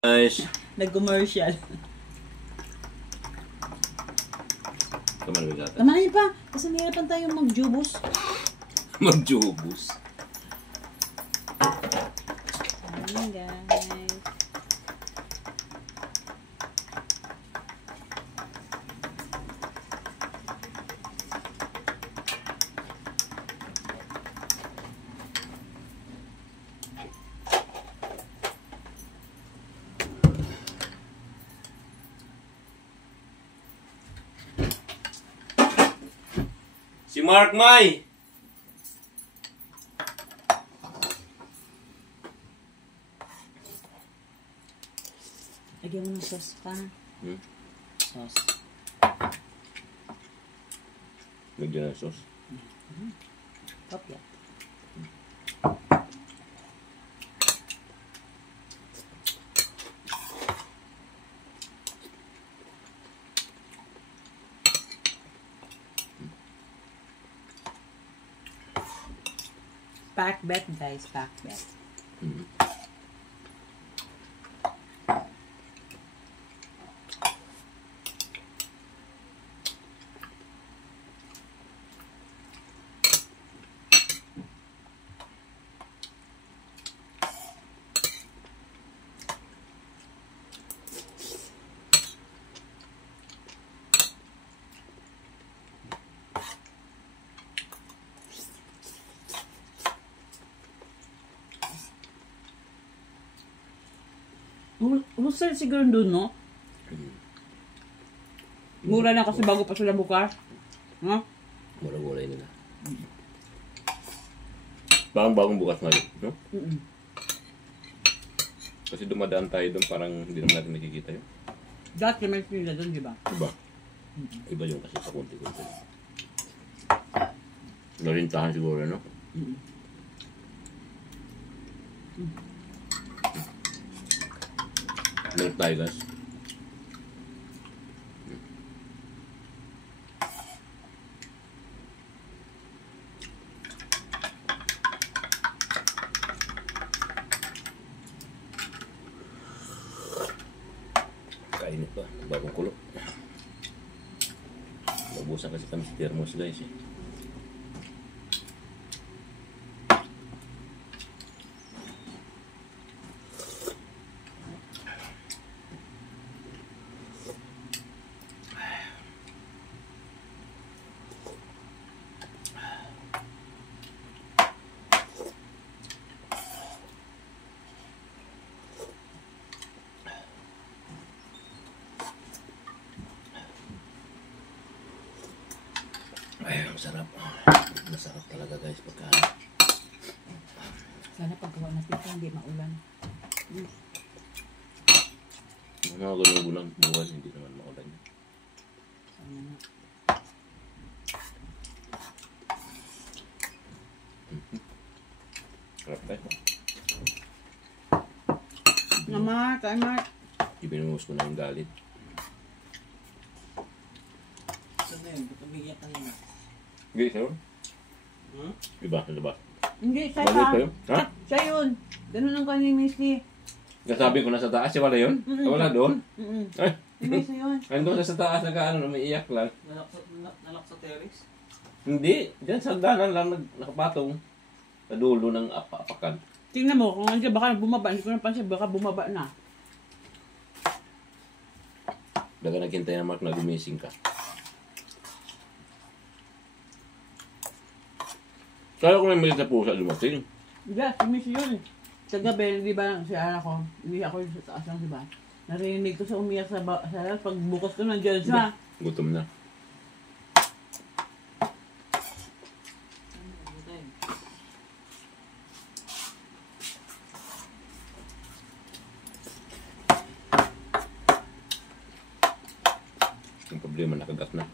Guys. Nag-commercial. Kamalawin natin. Tamahan niyo pa. Kasi nahirapan tayo mag-jubos. Mag-jubos. Ayan guys. Si Mark May! Lagyan mo ng sauce pa. Sauce. Lagyan ng sauce. Kopya. Pack bet guys, pack bet. Husay siguro doon, no? Mura na kasi bago pa sila bukas. No? Mura-mura nila. Bagong bukas ngayon, no? Kasi dumadaan tayo doon, parang hindi naman natin nakikita yun. Dati may sila doon, di ba? Iba. Iba yung kasi sa konti-konti. Narintahan siguro, no? Meron tayo, guys. Kainit pa, bagong kulo. Nabusan kasi kami sa thermos, guys, eh. Ay, ang sarap. Masarap talaga, guys, pagkain. Sana paggawa natin ito, hindi maulan. Mga ganun buwan, hindi naman maulan. Sana na. Sarap tayo. Namat, ay Mark. Ibinungus ko na yung galit. Saan na yun? Ba't umiiyak ka na? Guys, ano? Iba, sa labas. Hindi, siya Galit pa. pa yun? Ha? Siya yun. Ganun ang kanyang Misty. Nasabi ko na sa taas, wala yun? Wala doon? Ay, Hindi, siya yun. andun sa taas, nag-ano, umiiyak lang. Nalak sa terrace? Hindi, dyan sa danan lang nakapatong. Sa dulo ng apakan. Tingnan mo, kung nandiyan baka bumaba. Hindi ko napansin, baka bumaba na. Daga naghintay na Mark na gumising ka. Kaya ko may maliit na pusa dumating. Hindi, si Misty yun. Sa gabi, di ba, si Ana ko, hindi ako yung sa taas lang, di ba? Narinig ko sa umiyak sa lahat. Pag bukas ko nandiyan siya. Gutom na. Yung problema, nakagat na.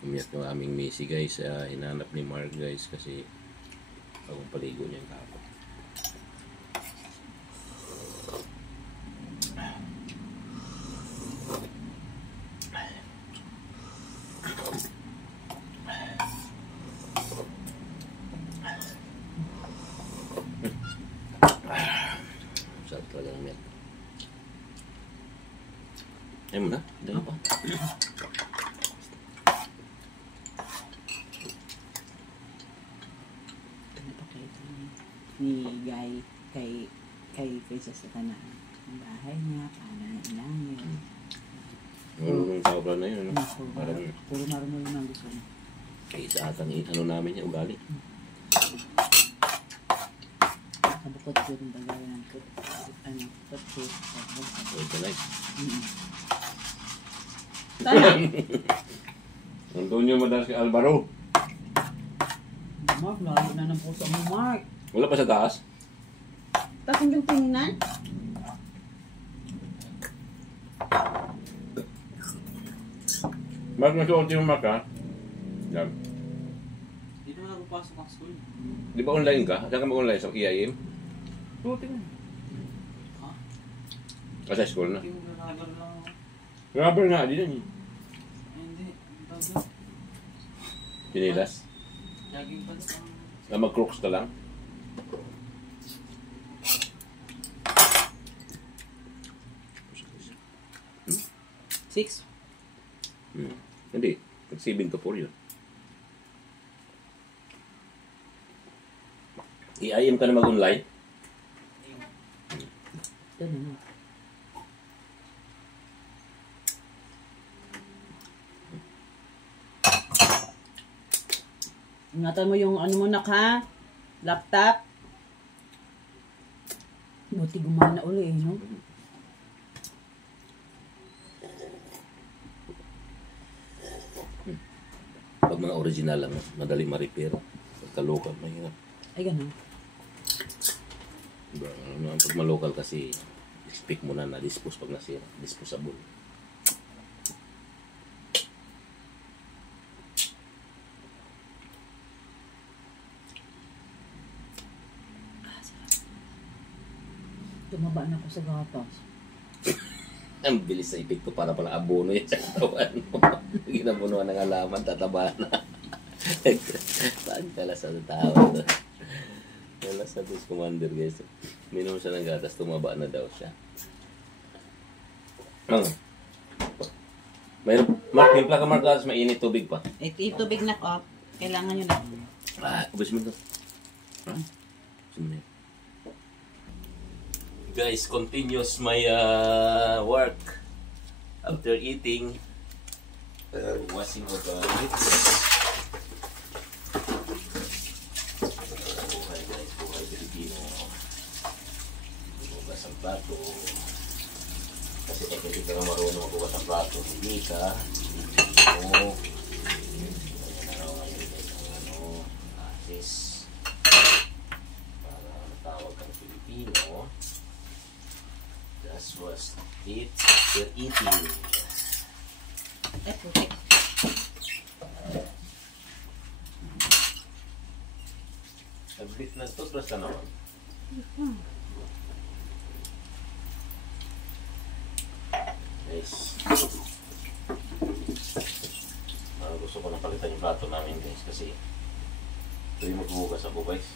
Umiyak yung aming Missy, guys. Hinanap ni Mark, guys, kasi bagong paligo niya yung kapot. Ayaw mo na? Dahil pa. Napakita ni Guy kay Princess sa tanan. Ang bahay niya, paano niya inangin. Nung sobra na yun, ano? Parang, Puro marunong lang gusto niya. isa atang ano namin yung ugali. Kabukod ko yung tagalan ng kutsi. Ito na Sana! Antonio madalas kay Alvaro. Mark, lalo na ng puso mo, Mark. Wala pa sa taas? Tapos yung tinginan? Mark, nasuot yung Mark, ha? Yan. Hindi naman ako pasok ang school. Di ba online ka? Saan ka mag-online? Sa KIM? Puti mo. Ha? Sa school na? Hindi mo naragal lang ako. Rubber nga, di yan. Ay, hindi. Ang bago. Pinilas? Laging pa ang... Na mag-crooks ka lang? Six? Hindi. Nag-7 to 4 yun. I-IM ka na mag-online? Ito na. Ingatan mo yung ano mo na ka? Laptop? Buti gumana uli eh, no? Pag mga original lang, madali ma-repair. Pagka-local, mahirap. Ay, ganun. Diba? Pag ma-local kasi, expect mo na na-dispose pag nasira. Disposable. Tumaba na ako sa gatas. Ang bilis sa epekto para pala abono yan sa katawan mo. Ginabunuan ng alaman, tataba na. Saan kala sa tao to? Kala sa bus commander guys. Minom siya ng gatas, tumaba na daw siya. Mayroon, Mark, timpla ka Mark gatas, mainit tubig pa. Ito yung tubig na ko. Kailangan nyo na. Ubus mo ito. Guys, continues my work after eating. Washing of the meats. Buhay guys, buhay Pilipino. Bugas ang plato. Kasi hindi ka marunong magbukas ang plato. Hindi ka. Hindi mo. Ayan na raw ngayon guys ang asis. Para matawag kang Pilipino. That's what it after eating. Puti. Nagbit na toothbrush ka naman. Guys. Gusto ko na palitan yung plato namin guys kasi ito yung maghuhugas ako guys.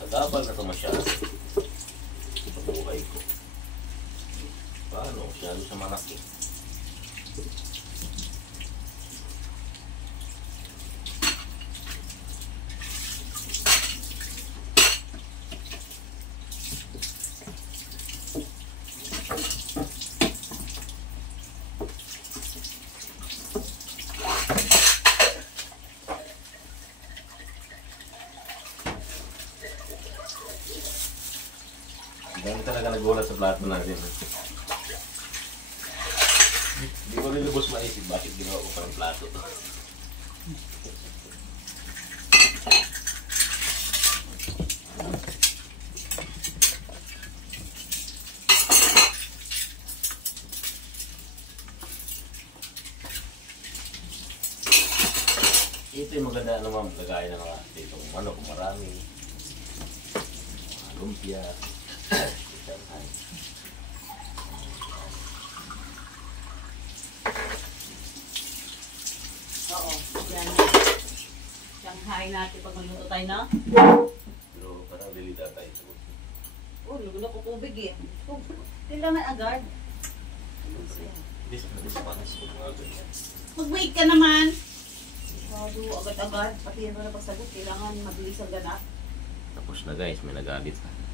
Sa gabal na ito masyado. Pagbuhay ko. Paano? Masyado sa malaki. Dami talaga nagulat sa plato natin. Hindi ko rin lubos maisip bakit ginawa ko pa ng plato to. Ito yung maganda naman lagay ng mga ditong manok kung marami. Mga lumpia. Oo. Yan. Shanghai natin pag magluto tayo na. Pero parang lilita tayo. Oh, lulo ko tubig eh. Kailangan agad. Mag-wait ka naman. Masyado, agad-agad. Pati yan mo na pagsagot. Kailangan mabilis ang ganap. Tapos na guys, may nagalit ha.